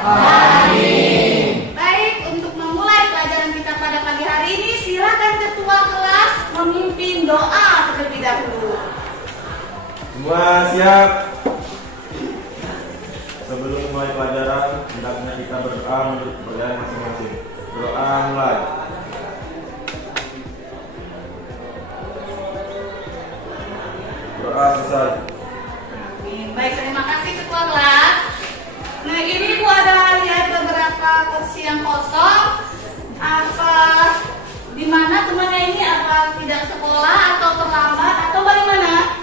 Amin. Baik, untuk memulai pelajaran kita pada pagi hari ini, silakan ketua kelas memimpin doa terlebih dahulu. Semua siap? Sebelum mulai pelajaran, hendaknya kita berdoa menurut kepercayaan masing-masing. Berdoa mulai. Berdoa selesai. Baik, terima kasih ketua kelas. Nah, ini Bu ada lihat beberapa kursi yang kosong. Apa di mana temannya ini? Apa tidak sekolah atau terlambat atau bagaimana?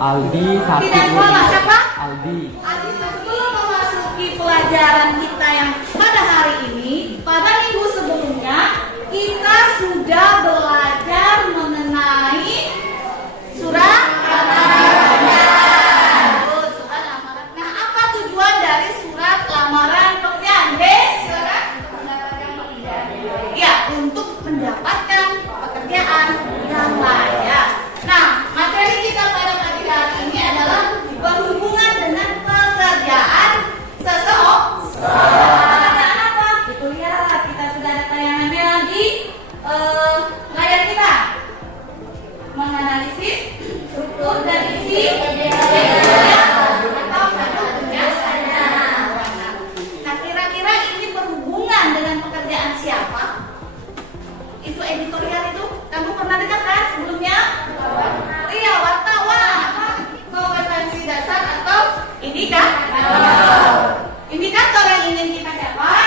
Aldi satu. Tidak sekolah, siapa? Aldi. Aldi, sebelum memasuki pelajaran kita yang pada hari ini, pada minggu sebelumnya kita sudah belajar mengenai surat lamaran. Oh, surat lamaran. Nah, apa tujuan dari surat lamaran pekerjaan? Surat lamaran pekerjaan. Ya, untuk mendapatkan pekerjaan yang layak. Nah, materi kita pada pagi hari ini adalah berhubungan dengan pekerjaan seseorang. Pekerjaan apa? Itu ya, kita sudah ada tayangannya di layar kita. Menganalisis struktur dan isi atau bentuknya. Nah, kira-kira ini berhubungan dengan pekerjaan siapa? Itu editorial itu, kamu pernah dengar kan sebelumnya? Iya, wartawan. Kompetensi dasar atau indikator. Indikator yang ingin kita capai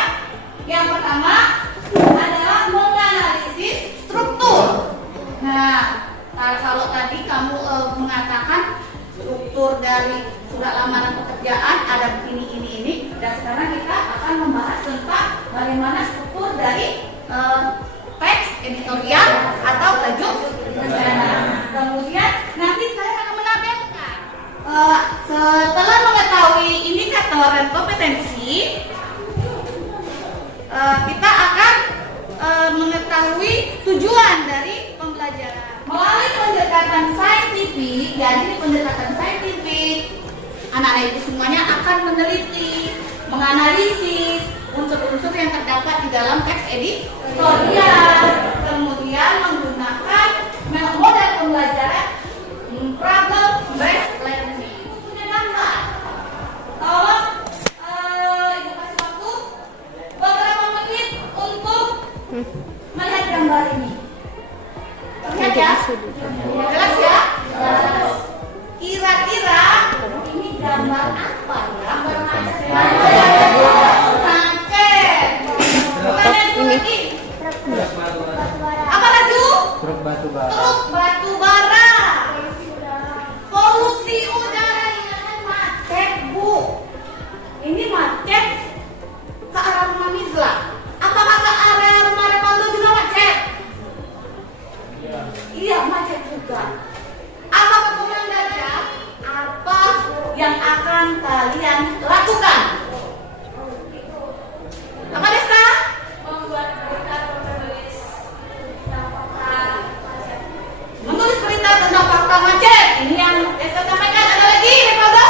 yang pertama adalah menganalisis struktur. Nah, kalau tadi kamu mengatakan struktur dari surat lamaran pekerjaan ada ini, dan sekarang kita akan membahas tentang bagaimana struktur dari teks editorial atau tajuk rencana. Kemudian nanti saya akan menampilkan setelah mengetahui indikator dan kompetensi, kita akan mengetahui tujuan dari pembelajaran melalui pendekatan saintifik. Jadi pendekatan saintifik, anak-anak itu semuanya akan meneliti, menganalisis unsur-unsur yang terdapat di dalam teks editorial, kemudian menggunakan model pembelajaran problem based learning. Punya gambar. Tolong ibu kasih waktu beberapa menit untuk melihat gambar ini. Terlihat ya? Jelas ya? Kira-kira ini gambar apa ya? Ini apa laju? Truk batu bara. Truk batu bara. Polusi udara ini macet, Bu. Ini macet ke arah rumah Mizla. Apakah ke area rumah Repaldo juga macet? Iya, macet juga. Apakah komandannya? Apa yang akan kalian lakukan? Apa Desta? Menulis berita tentang fakta macet. Ini yang Desta sampaikan. Ada lagi, Repaldo?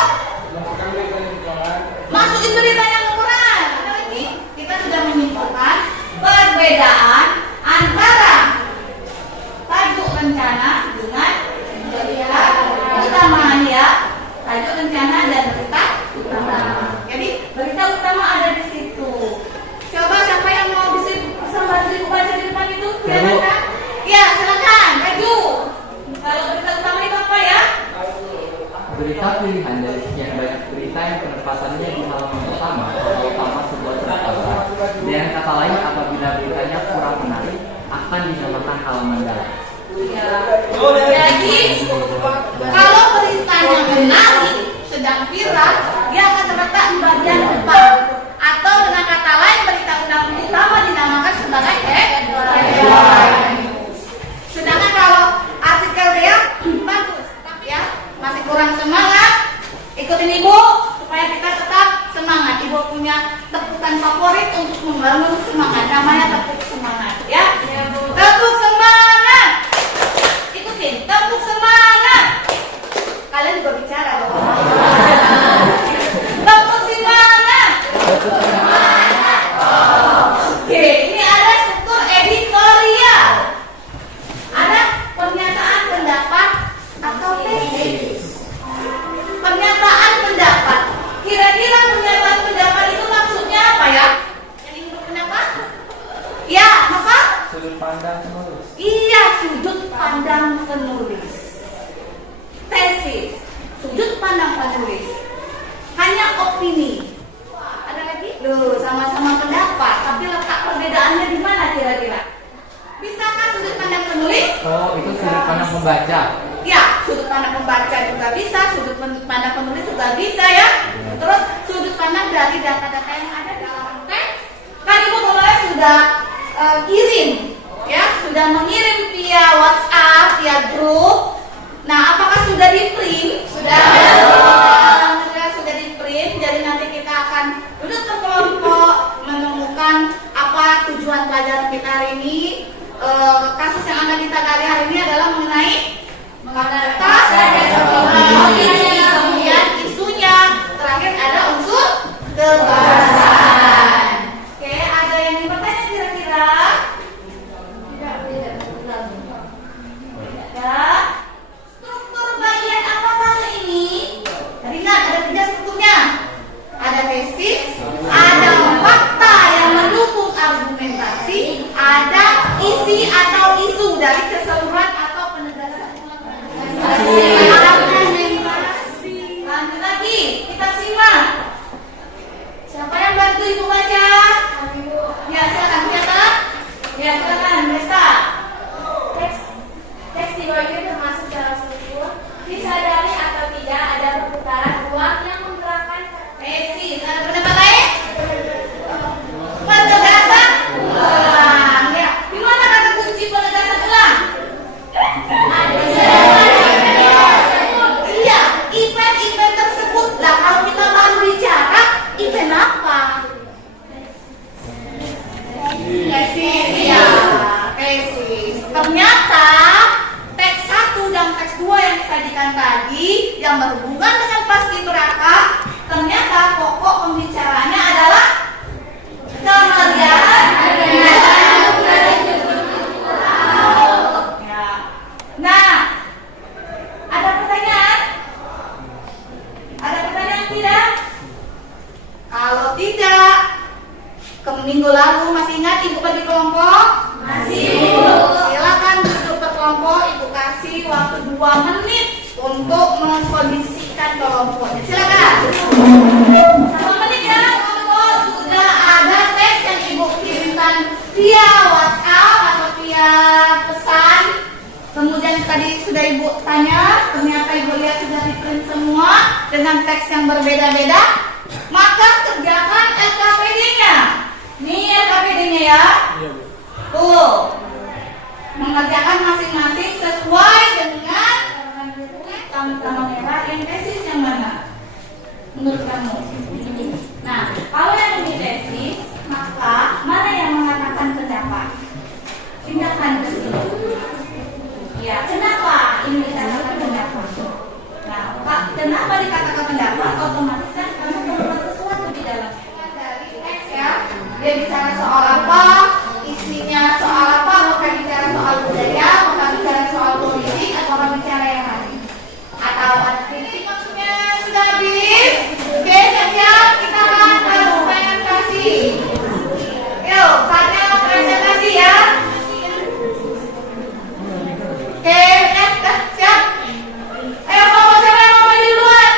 Masukin berita yang ukuran. Ada lagi? Kita sudah menyimpulkan perbedaan antara tajuk rencana dengan berita utama ya. Tajuk rencana dan berita utama. Jadi berita utama ada di situ. Coba siapa yang mau bisa bantu ibu baca di depan itu? Silakan. Ya, silakan. Maju. Kalau berita utama itu apa ya? Berita pilihan dari sekian banyak berita yang penempatannya di halaman pertama atau utama sebuah surat kabar. Dengan kata lain, apabila beritanya kurang menarik, akan dinamakan halaman dalam. Jadi kalau beritanya menarik, sedang viral, dia akan terletak di bagian depan. Atau dengan kata lain, berita utama dinamakan sebagai headline. Sedangkan kalau artikel dia bagus, tapi ya masih kurang semangat, ikutin ibu supaya kita tetap semangat. Ibu punya tepukan favorit untuk membangun semangat, namanya tepuk semangat ya. Tepuk semangat. Ikutin, tepuk semangat. Kalian juga bicara loh. Tepuk semangat. membaca. Ya, sudut pandang pembaca juga bisa, sudut pandang penulis juga bisa ya. Terus sudut pandang dari data-data yang ada dalam teks. Kan Ibu kemarin sudah kirim, ya, sudah mengirim via WhatsApp, via grup. Nah, apakah sudah di print? Sudah. Alhamdulillah sudah di print. Jadi nanti kita akan duduk berkelompok menemukan apa tujuan pelajaran kita hari ini. Kasus yang akan kita gali hari ini adalah mengenai tas, kemudian isunya, terakhir ada unsur kebahasan. Oke, ada yang bertanya kira-kira? Tidak. Struktur bagian apa kali ini? Tadi ingat ada 3 strukturnya. Ada tesis, ada fakta yang mendukung argumentasi, ada isi atau isu dari keseluruhan atau penegasan argumentasi. Lanjut lagi, kita simak. Siapa yang bantu Ibu baca? Ya, silakan catat. Ya, silakan Desta. Teks di bawah ini termasuk dalam struktur. Disadari atau tidak ada perputaran ruang yang menggerakkan Tesis, ada pendapat lain? Penegasan ulang. Ya, di mana kata kunci penegasan ulang? Iya, event-event tersebut. Lah kalau kita baru bicara, event apa? Tesis, ya, tesis. Ternyata teks 1 dan teks 2 yang disajikan tadi yang berhubungan dengan paskibraka, ternyata pokok pembicaraannya adalah kemerdekaan. Ya. Nah, ada pertanyaan? Ada pertanyaan tidak? Kalau tidak, ke minggu lalu masih ingat Ibu bagi kelompok? Masih. Silakan duduk berkelompok, Ibu kasih waktu 2 menit untuk mengkondisikan kelompoknya. Silakan. 1 menit ya, kelompok. Sudah ada teks yang Ibu kirimkan via WhatsApp atau via pesan. Kemudian tadi sudah Ibu tanya, ternyata Ibu lihat sudah di print semua dengan teks yang berbeda-beda. Maka kerjakan LKPD-nya. Nih LKPD-nya ya. Tuh. Mengerjakan masing-masing sesuai dengan sama-sama merah yang tesis yang mana? Menurut kamu? Nah, kalau yang lebih tesis, maka mana yang mengatakan pendapat? Tindakan ke sini. Ya, kenapa ini dikatakan pendapat? Nah, kenapa dikatakan pendapat? Otomatis kan karena terdapat sesuatu di dalamnya. Dari teks ya, dia bicara soal apa, isinya soal apa, apakah bicara soal budaya, apakah bicara soal politik, atau apakah bicara yang lain? Atau ada kritik maksudnya sudah habis? Oke, siap-siap kita akan presentasi. Yuk, saatnya presentasi ya. Oke, siap. Ayo kelompok siapa yang mau maju duluan?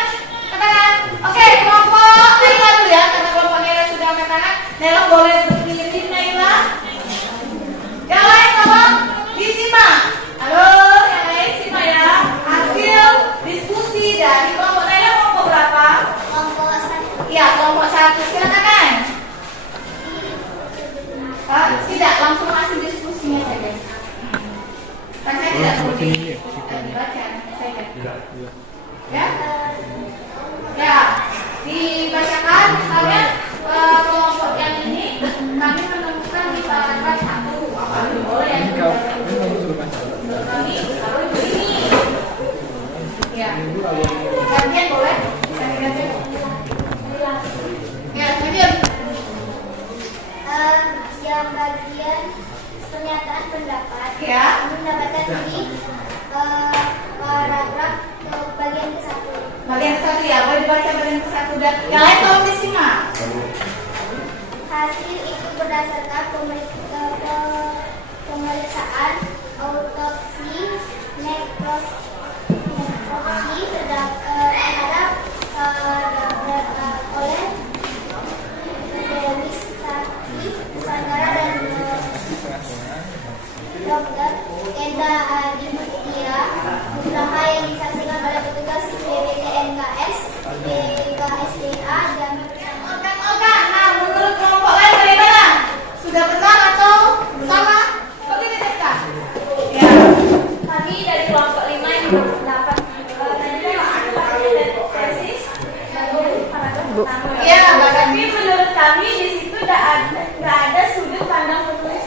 Katakan. Oke, kelompok Naila dulu ya, karena kelompok Naila sudah angkat tangan. Naila boleh berdiri, Naila. Yang lain tolong disimak. Halo, yang lain simak ya. Hasil diskusi dari kelompok Naila kelompok berapa? kelompok 1. Iya, kelompok 1. Silakan. Tidak, langsung hasil diskusinya saja. Saya tidak perlu dibaca saja. Ya, ya, dibacakan misalnya kelompok yang ini kami menemukan di paragraf 1 apa boleh yang kami taruh begini. Ya, gantian boleh? Gantian. Ya, gantian. Yang bagian pernyataan pendapat Ya. mendapatkan ini paragraf bagian ke-1. Bagian ke-1 ya, boleh dibaca bagian ke-1 dan yang lain tolong disimak. Hasil itu berdasarkan pemeriksaan autopsi nekropsi terhadap oleh Dewi Sakti Nusantara dan Dr. Enda Adi Mutia Iya, bahkan Tapi menurut kami di situ nggak ada sudut pandang penulis.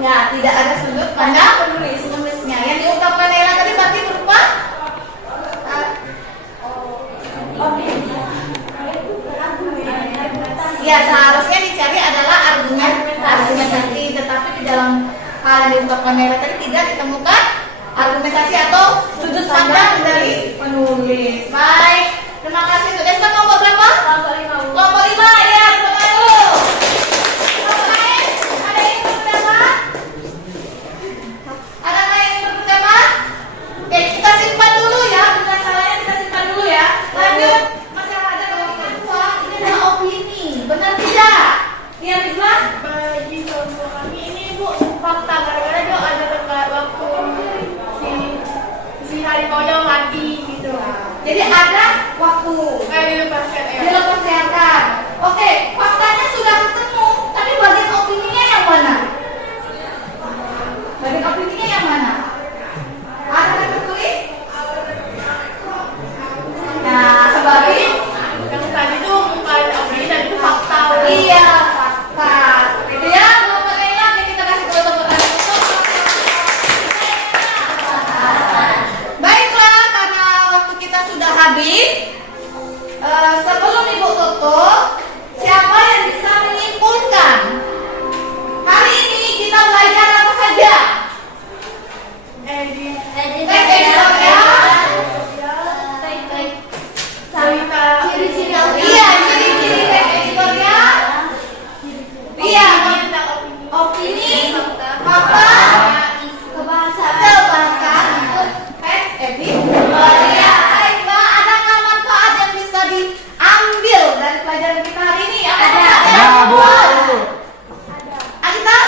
ya tidak ada sudut pandang penulisnya. Yang diungkapkan Ella tadi berarti berupa ya seharusnya dicari adalah argumentasi, tetapi di dalam hal yang diungkapkan Ella tadi tidak ditemukan argumentasi atau sudut pandang dari penulis. Baik, terima kasih. Sudah sekarang kelompok berapa? Kelompok 5 ya, tepuk tangan dulu. Kelompok lain, ada yang berpendapat? Ada yang ingin berpendapat? Oke, kita simpan dulu ya, benar salahnya kita simpan dulu ya. Lanjut, masih ada kelompok kedua, ini adalah opini, benar tidak? Iya, Bisma? Bagi kelompok kami ini Bu fakta gara-gara dia ada dekat waktu si harimaunya mati gitu. Jadi ada waktu Dilepaskan ya. dilepasliarkan. Oke, faktanya sudah ketemu, tapi bagian opininya yang mana? Bagian opininya yang mana? Ada yang tertulis? Nah, sebagai Yang tadi tuh bukan opini dan itu fakta. iya fakta. Itu ya, belum pakai lagi kita kasih tepuk tangan. Baiklah, karena waktu kita sudah habis. Sebelum Ibu tutup, siapa yang bisa menyimpulkan hari ini kita belajar apa saja? Teks editorial. Ciri-ciri Iya, ciri-ciri teks editorial. Iya, opini, fakta, kebahasaan, teks editorial. Baiklah, adakah manfaat yang bisa diambil dari pelajaran kita hari ini? Apa Ada, Bu. Kita?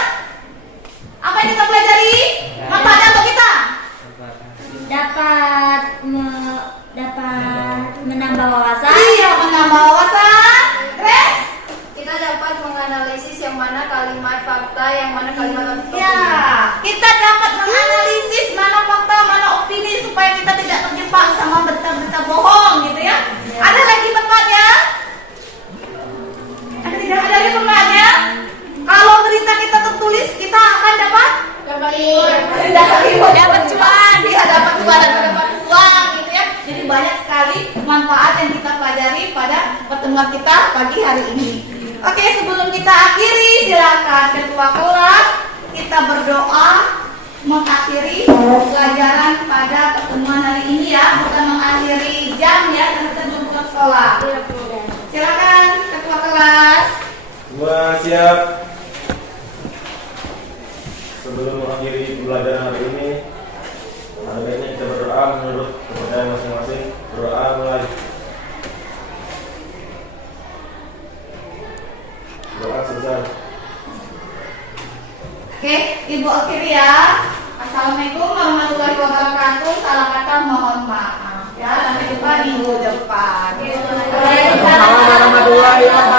Apa yang kita pelajari? Manfaatnya untuk kita? dapat menambah wawasan. Iya, menambah wawasan. Grace? Kita dapat menganalisis yang mana kalimat fakta, yang mana kalimat opini. Ya, kita dapat menganalisis mana fakta, mana opini supaya kita tidak terjebak sama berita-berita bohong gitu ya. Ada lagi manfaatnya? Ada tidak ada lagi manfaatnya? Kalau berita kita tertulis, kita akan dapat dapat cuan, ya dapat cuan dan dapat uang gitu ya. Jadi banyak sekali manfaat yang kita pelajari pada pertemuan kita pagi hari ini. Oke, sebelum kita akhiri, silakan ketua kelas kita berdoa mengakhiri pelajaran pada pertemuan hari ini ya, bukan mengakhiri jam ya, karena kita belum pulang sekolah. Silakan ketua kelas. Semua siap. Sebelum mengakhiri pembelajaran hari ini, ada baiknya kita berdoa menurut kepercayaan masing-masing. Berdoa mulai. Doa selesai. Oke, Ibu akhiri ya. Assalamualaikum warahmatullahi wabarakatuh. Salah kata mohon maaf ya. Sampai jumpa minggu depan. Assalamualaikum warahmatullahi wabarakatuh.